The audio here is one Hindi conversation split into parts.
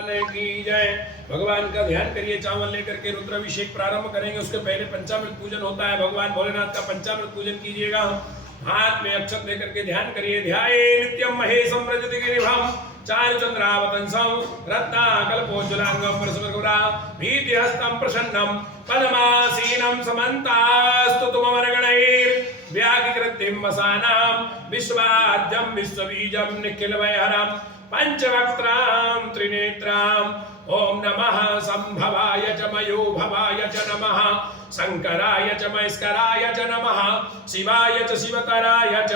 की जय। भगवान का ध्यान करिए। चावल लेकर के रुद्राभिषेक प्रारंभ करेंगे। उसके पहले पंचामृत पूजन होता है। भगवान भोलेनाथ का पंचामृत पूजन कीजिएगा। हाथ में अक्षत लेकर के ध्यान करिए। ध्याये नित्यम महेशम व्रजति गिरिभं चारुचंद्रावतंसं रत्नाकल्पोज्ज्वलांगं परस्परगुरा भीतिहस्तं प्रसन्नं पद्मासीनं समन्तास्तु तुममरगणैर्व्याघ्रकृतिं वसानां विश्वाद्यं विश्वबीजं निखिलवैहरं पंचवक्त्रां त्रिनेत्रां ओम नमः संभवाय च मयो भवाय च नमः शंकराय च महेश्वराय च नमः शिवाय च शिवतराय च।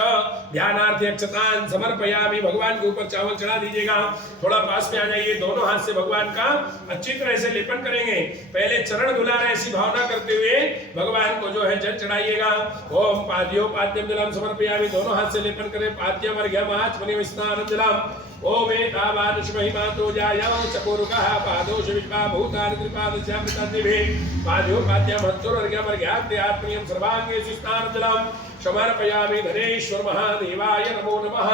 ध्यानार्थी अक्षतान समर्पयामि। भगवान के ऊपर चावल चढ़ा दीजिएगा। थोड़ा पास में आ जाइए। दोनों हाथ से भगवान का अच्छी तरह से लेपन करेंगे। पहले चरण धुला रहे ऐसी भावना करते हुए भगवान को जो है जल चढ़ाइएगा। ओम पाद्यो पाद्यम जलम समर्पयामि। दोनों हाथ से लेपन करें। पाद्यम अर्घ्यम आचमनीयं स्नानं जलम। ओम एतावानुष महिमातो जायं चकोरुकः पादोष विश्वा भूतानि त्रिपादस्यामृतान्निभिः पाद्यो पाद्यम हंसोर्घ्यमर्घ्याद्य आत्मनीयं सर्वांगेषु स्नानं जलम समर्पयामि। धनेश्वर महादेवाय नमो नमः।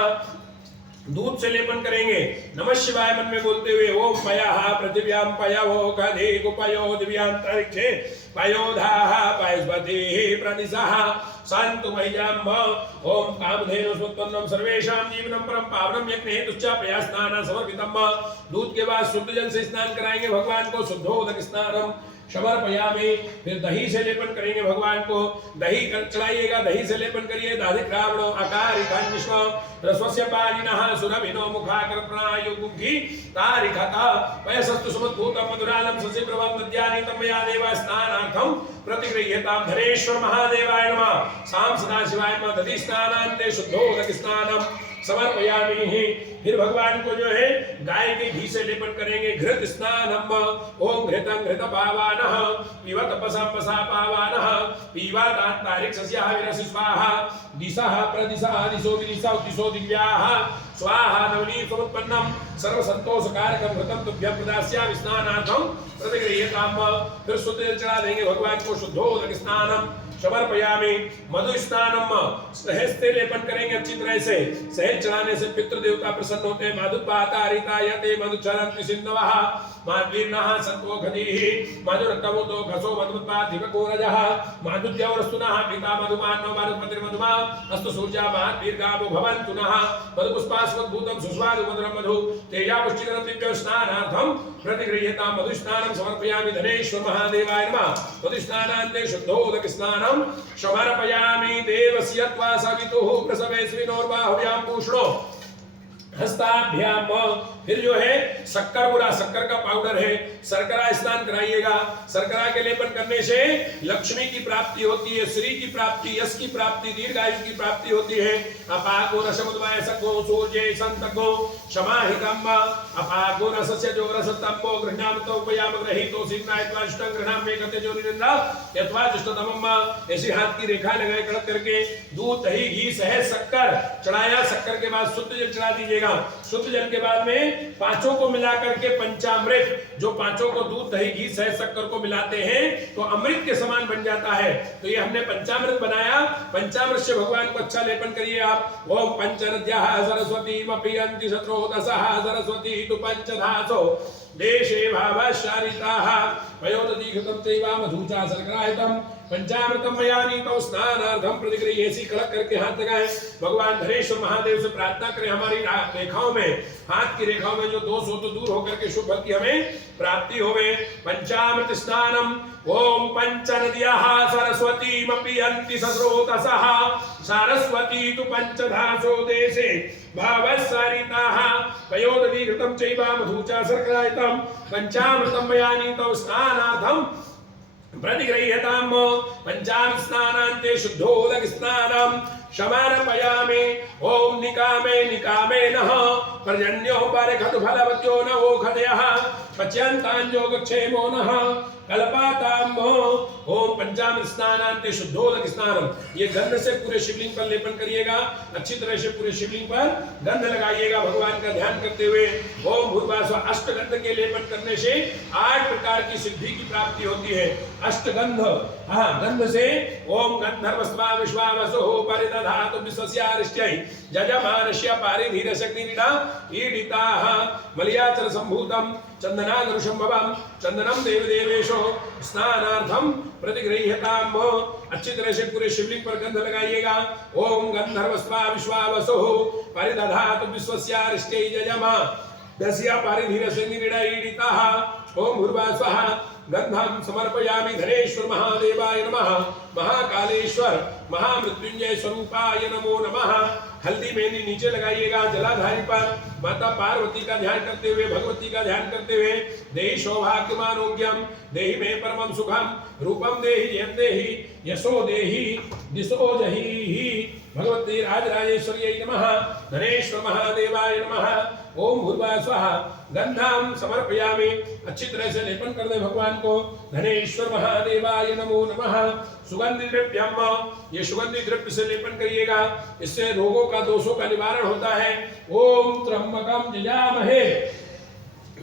दूध से लेपन करेंगे। नमः शिवाय मन में बोलते हुए ओम पयः पृथिव्यां पयवो गधे गुपयो दिव्यांतरिक्षे पयोधाः पयस्पतिः प्रदिशः सन्तु मह्यम्। ओम कामधेनु सुत्पन्नं सर्वेषां जीवनं परम पावनं यज्ञहेतुश्च प्रयास्नान समर्पितम्। दूध के बाद शुद्ध जल से स्नान कराएंगे भगवान को। शुद्धोदक स्नानम समर्पयामि। फिर दही से लेपन करेंगे भगवान को। दही चढ़ाइएगा। दही से लेपन करिए। दाधिक रावणो अकारिकान् विश्व रस्वस्य पाणिनः सुरभिनो मुखाकर्पणायुगुंखि तारिखता पयसस्तु सुमद्भूतं मधुरालं ससिप्रभं नद्यानि तं मया देवा स्नानार्थं प्रतिगृह्यतां। धनेश्वर महादेवाय नमः। साम सदाशिवाय नमः। दधि स्नानान्ते शुद्धोदक स्नानम समर्पयामि। फिर भगवान को जो है गाय के घी से लेपन करेंगे। घृत स्नानम ओम घृतं घृत पावानः पिब तपसा पसा पावानः पीवा तांतारिक सस्याः विरसि स्वाहा दिशः प्रदिशः दिशो विदिशा दिशो दिव्याः स्वाहा नवनीत समुत्पन्नं सर्वसंतोषकारकं घृतं तुभ्यं प्रदास्यामि स्नानार्थं प्रतिगृह्यताम्। फिर शुद्ध जल चढ़ा देंगे भगवान को। शुद्धोदक स्नानम समर्पयामि। मधु स्नानम सहस्ते लेपन करेंगे अच्छी तरह से। सहज चढ़ाने से पितृ देवता प्रसन्न होते हैं। मधुपातारिता यते मधुचरन्ति सिन्धवः माद्वीर्णः सत्त्वोखदीः मधुरतमुतो घसो मधुपाधिपकोरजः माधुद्यौरस्तुनः पिता मधुमान्नो मधुपतिर्मधुमा अस्तु सूर्या माद्वीर्गावो भवन्तु नः मधुपुष्पास्मद्भूतं सुस्वादु मधुरं मधु तेजापुष्टिकरं दिव्य स्नानार्थं प्रतिगृह्यतां। मधु स्नानं समर्पयामि। धनेश्वर महादेवाय नमः। मधु स्नानान्ते शुद्धोदक स्नानं समर्पयामि। देवस्य त्वा सवितुः प्रसवेस्मिनोर्बाहुभ्यां पूष्णो हस्ताभ्याम। फिर जो है शक्कर बुरा शक्कर का पाउडर है। शर्करा स्नान कराइएगा। शर्करा के लेपन करने से लक्ष्मी की प्राप्ति होती है। श्री की प्राप्ति, यश की प्राप्ति, दीर्घायु की प्राप्ति होती है। अपाको रसमुद्वाय सको सूर्ये संतको समाहितम् अपाको रसस्य जो रसतम्बो गृह्णामतो उपयाम ग्रहीतो सिग्नायत्वा इष्टं गृह्णामि कते जो निरंदा यत्वा इष्टतमम्। ऐसी हाथ की रेखा लगाए कड़क करके दूध दही घी सहज शक्कर चढ़ाया। शक्कर के बाद शुद्ध जल चढ़ा दीजिएगा। शुद्ध जल के बाद में पांचों को मिलाकर के पंचामृत, जो पांचों को दूध दही घी सहज शक्कर को मिलाते हैं तो अमृत के समान बन जाता है। तो ये हमने पंचामृत बनाया। पंचामृत से भगवान को अच्छा लेपन करिए आप। ओम पंचनद्याः सरस्वती मपियन्ति शत्रोदसः सरस्वती तु पंचधासो देशे भावशारिताः पयोदधि घृतं चैव मधुचा शर्कराहितं पंचामृतं मया नीतौ स्नानार्थं प्रतिगृह्य। ऐसी कड़क करके हाथ लगाएं। भगवान धनेश्वर महादेव से प्रार्थना करें हमारी रेखाओं में, हाथ की रेखाओं में जो दोष हो तो दूर होकर के शुभ फल की हमें प्राप्ति होवे। पंचामृत स्नानम ओम पंचनद्याः सरस्वतीमपियन्ति सस्रोतसः सरस्वती तु पंचधासो देशे भावसारिताः पयोदधि घृतं चैव मधुचा शर्कराहितं पंचामृतं मया नीतौ स्नानार्थं प्रतिगृह्यताम्। पंचामृत स्नानान्ते शुद्धोदक स्नानं समर्पयामि। ओम निकामे निकामे नः पर्जन्यो बरखतु फलवत्यो न ओखदयः पच्यन्ताञ्जोगक्षेमो नः कल्पाताम्। ओम पंचामृत स्नानान्ते शुद्धोदक स्नानम। ये गंध से पूरे शिवलिंग पर लेपन करिएगा। अच्छी तरह से पूरे शिवलिंग पर गंध लगाइएगा भगवान का ध्यान करते हुए। ओम भूर्भास्व अष्टगंध के लेपन करने से 8 प्रकार की सिद्धि की प्राप्ति होती है। अष्टगंध, हाँ, गंध से ओम गंधर्वस्वा विश्वावसुः परिदधातु विश्वस्यारिष्ट्यै जजमानस्य पारिधीरशक्तिरिडा ईडिताः मलयाचल संभूतं चंदनादृशंभवम चंदनम देवदेवेशो स्नानार्थम प्रतिगृह्यताम। अच्छी तरह से पूरे शिवलिंग पर गंध लगाइएगा। ओम गंधर्वस्वा विश्वावसो परिदधातु विश्वस्यारिष्टे जयमा दस्या पारिधीरसे निरीडीडिताः। ओम भूर्भुवः स्वः गंधं समर्पयामि धनेश्वर महादेवाय नमः। महाकालेश्वर महामृत्युंजय स्वरूपाय नमो नमः। हल्दी मेहंदी नीचे लगाइएगा जलाधारी पर। माता पार्वती का ध्यान करते हुए भगवती का ध्यान करते हुए देहि सौभाग्यमानोग्यम देहि मे परमं सुखम रूपम देहि यं देहि यशो देहि दिशो जहि। भगवती राजराजेश्वर्यै नमः। धनेश्वर महादेवाय नमः। ओम भूर्भुवः स्वः गंधं समर्पयामि। अच्छी तरह से लेपन कर दे भगवान को। धनेश्वर महादेवाय नमो नमः। सुगंधि द्रव्यम ये सुगंधि द्रव्य से लेपन करिएगा। इससे रोगों का दोषों का निवारण होता है। ओम त्र्यंबकम यजामहे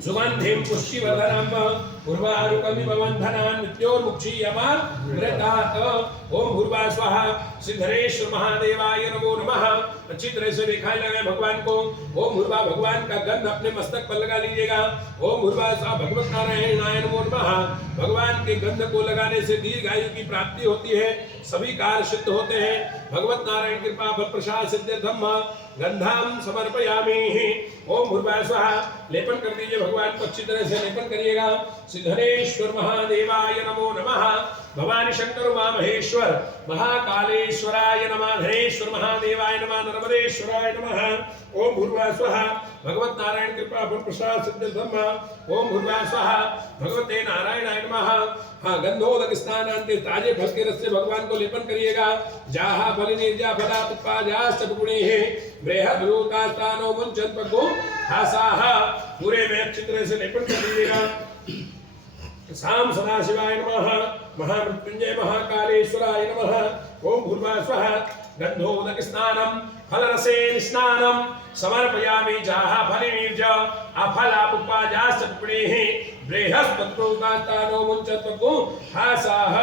सुगंधिं पुष्टिवर्धनम उर्वारुकमिव बन्धनान् मृत्योर्मुक्षीयमामृतात्। ओम भूर्भुवः स्वः श्री धनेश्वर महादेवाय नमो नमः। अच्छी तरह से दिखाई लगाए भगवान को। ओम भूर्भुवः भगवान का गंध अपने मस्तक पर लगा लीजिएगा। ओम भूर्भुवः स्वः भगवत नारायणाय नमो नमः। भगवान के गंध को लगाने से दीर्घ आयु की प्राप्ति होती है, सभी कार्य सिद्ध होते हैं। भगवत नारायण कृपा फल प्रसाद सिद्ध्यर्थम गंधं समर्पयामि। ओम भूर्भुवः स्वः लेपन कर दीजिए भगवान को। अच्छी तरह से लेपन करिएगा। श्री धनेश्वर महादेवाय नमो नमः। भवानी शंकर उमा महेश्वर महाकालेश्वराय नमः। धनेश्वर महादेवाय नमः। नर्मदेश्वराय नमः। ओम भूर्भुवः स्वः भगवत नारायण कृपा फल प्रसाद सिद्ध्यर्थम। ओम भूर्भुवः स्वः भगवते नारायणाय नमः। हाँ, गंधोदक स्नानांते ताजे फल के रस से भगवान को लेपन करिएगा। जाहा फल निर्जा फला पुष्पाजाश्च गुणेहि बृहद रूतास्तानो मुंचन पगो हासाह। पूरे में अच्छी तरह से लेपन कर दीजिएगा। साम सदाशिवाय नमः। महामृत्युंजय महाकालेश्वराय नमः। ओम भूर्भुवः स्वः गंधोदक स्नानम फलरसेन स्नानम समर्पयामि। जाहा फलिनीर्ज अफला पुष्पाजाश्च पुष्पिणेहि बृहस्पतिर्तानो मुञ्चत्वगो हासाः।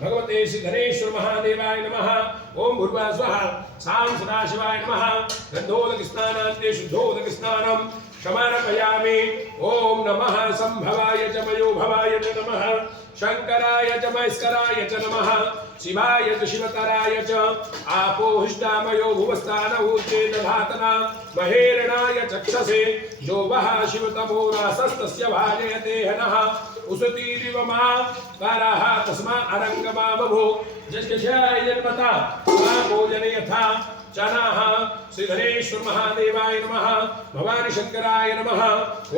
भगवते श्री धनेश्वर महादेवाय नमः। ओम भूर्भुवः स्वः सां सदाशिवाय नमः। गंधोदक स्नानान्ते शुद्धोदक स्नानम समर्पयामि। ओम नमः संभवाय च मयो भवाय च नमः। शंकराय च महेश्वराय च नमः। शिवाय च शिवतराय च आपोहिष्टामयो भुवस्थानौ चेतधातना महेरणाय चक्षसे जो वः शिवतमो रासस्तस्य भाजयते हनः उसतीरिव मा कारः तस्मा अरंगमा बभो जस्यशाय जन्मता भोजने यथा चनाः। श्री धनेश्वर महादेवाय नमः। भवानी शंकराय नमः।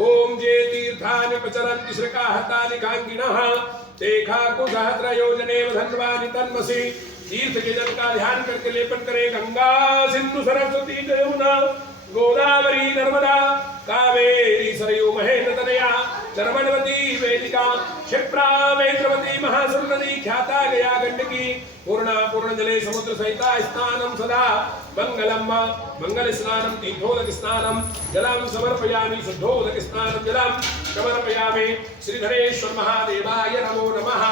ओम जे तीर्थानि प्रचरन्ति श्रकाहतानि कांगिनः ते खाकुसहस्रयोजनेव धन्वानि तन्मसि। तीर्थ के जल का ध्यान करके लेपन करें। गंगा सिंधु सरस्वती यमुना गोदावरी नर्मदा कावेरी सरयू महेन्द्र तनया चरमणवती वेदिका क्षिप्रा वेत्रवती महासुरनदी ख्याता गया गंडकी पूर्णा पूर्ण जले समुद्र सहिता स्नानं सदा मंगलम मंगल स्नानं तीर्थोदक स्नानं जलम समर्पयामि। शुद्धोदक स्नानं जलम समर्पयामि। श्री धनेश्वर महादेवाय नमो नमः।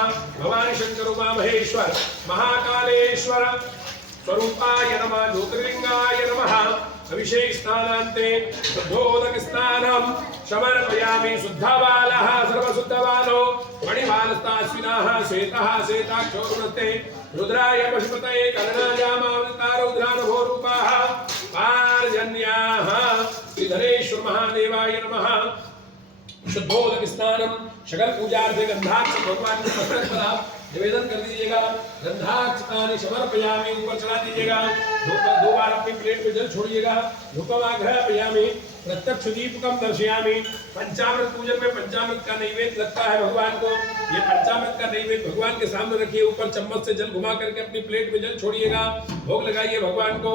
भवानी शंकर उमा महेश्वर महाकालेश्वर स्वरूपाय नमः। ज्योतिर्लिंगाय नमः। अभिषेक स्नानान्ते शुद्धोदक स्नानं समर्पयामि। शुद्धबालः सर्वशुद्धबालो मणिबालस्ताश्विनः श्वेतः श्वेताक्षोरुणस्ते रुद्राय पशुपतये कर्णायामावतारौद्रानभो रूपाः पार्जन्याः। श्री धनेश्वर महादेवाय नमः। शुद्धोदक स्नानम शकल पूजार्थ गंधाक्ष भगवान के मस्तक पर आप निवेदन कर दीजिएगा। गंधाक्षतानि समर्पयामि ऊपर चढ़ा दीजिएगा। दो बार अपनी प्लेट में जल छोड़िएगा। धूपमाघ्रापयामि प्रत्यक्ष दीपकम दर्शयामि। पंचामृत पूजन में पंचामृत का नैवेद्य लगता है भगवान को। ये पंचामृत का नैवेद्य भगवान के सामने रखिए। ऊपर चम्मच से जल घुमा करके अपनी प्लेट में जल छोड़िएगा। भोग लगाइए भगवान को।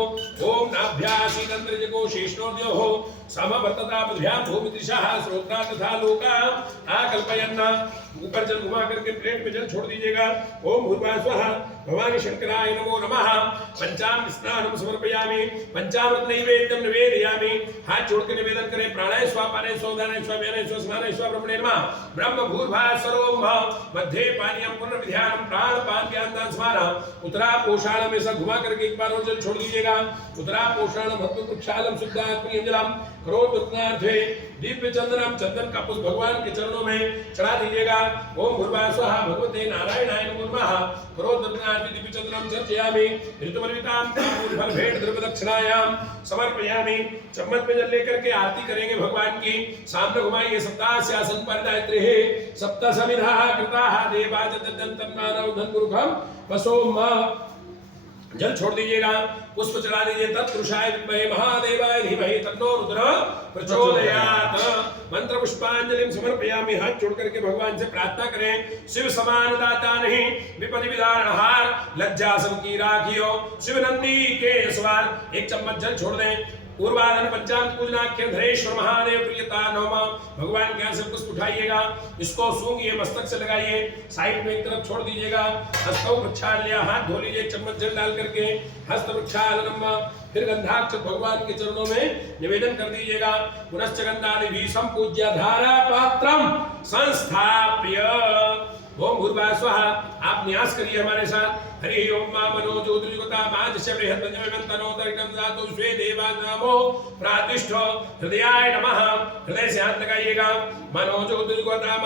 ओम नाभ्यासीतंत्रजको शेषणोद्योः समवर्तताभ्यां भूमिदिशाः श्रोत्रा तथा लोका आकल्पयन्। ऊपर जल घुमा करके प्लेट में जल छोड़ दीजिएगा। ओम भूर्भुवः स्वः भवानी शंकराय नमो नमः। पंचामृत स्नानं समर्पयामि। पंचामृत नैवेद्यं निवेदयामि। हाथ जोड़ के निवेदन करें। प्राणाय स्वाहा पानाय स्वाहा उदानाय स्वाहा व्यानाय स्वाहा समानाय स्वाहा ब्रह्मणे नमः। ब्रह्म भूर्भुवः स्वरोम मध्य पानीयं पुनर्विध्यानं प्राण पान ज्ञान दान स्मारः। उत्तरा पोषाणम में सब घुमा करके एक बार और जल छोड़ दीजिएगा। उत्तरा पोषाणम हत्व कुक्षालम शुद्धात्मयं जलम करोतु उत्तरार्धे दिव्य चंदन का पुष्प भगवान के चरणों में चढ़ा दीजिएगा। ओम भूर्भुवः स्वः भगवते नारायणाय नमो नमः। करोदर्पणार्थ दिव्य चंदनम चर्चयामि। ऋतुमर्वितां ताम्बूल फल भेंट द्रव्य दक्षिणायां समर्पयामि। चम्मच में जल लेकर के आरती करेंगे भगवान की। सामने घुमाइए। सप्तास्यासन परिदायत्रीः सप्त समिधाः कृताः देवा तद्दन्तन्मानव धन्मुरुखं वसोम। जल छोड़ दीजिएगा। पुष्प चढ़ा दीजिए। तत्पुरुषाय विद्महे महादेवाय धीमहि तन्नो रुद्रः प्रचोदयात्। मंत्र पुष्पांजलि समर्पयामि। हाथ जोड़ करके भगवान से प्रार्थना करें। शिव समान दाता नहीं विपद विदारणहार लज्जा सबकी राखियो शिव नंदी के सवार। एक चम्मच जल छोड़ दें। पूर्वाधन पंचांग पूजनाख्य धरेश्वर महादेव प्रियता नौमा। भगवान के यहाँ से पुष्प उठाइएगा। इसको सूंघिए। मस्तक से लगाइए। साइड में एक तरफ छोड़ दीजिएगा। हस्तौ प्रक्षाल लिया। हाथ धो लीजिए चम्मच जल डाल करके। हस्त प्रक्षालनम। फिर गंधाक्ष भगवान के चरणों में निवेदन कर दीजिएगा। पुनश्च गंधादि संपूज्य धारा पात्रम संस्थाप्य। ओम भूर्भुवः स्वः। आप न्यास करिए हमारे साथ। हरि ओम मा मनो ज्योतिर्गता मादस्य बृहत्तनोदरिकं धातु स्वे देवानामो प्रातिष्ठो हृदयाय नमः। हृदय से हाथ लगाइएगा। मनो ज्योतिर्गता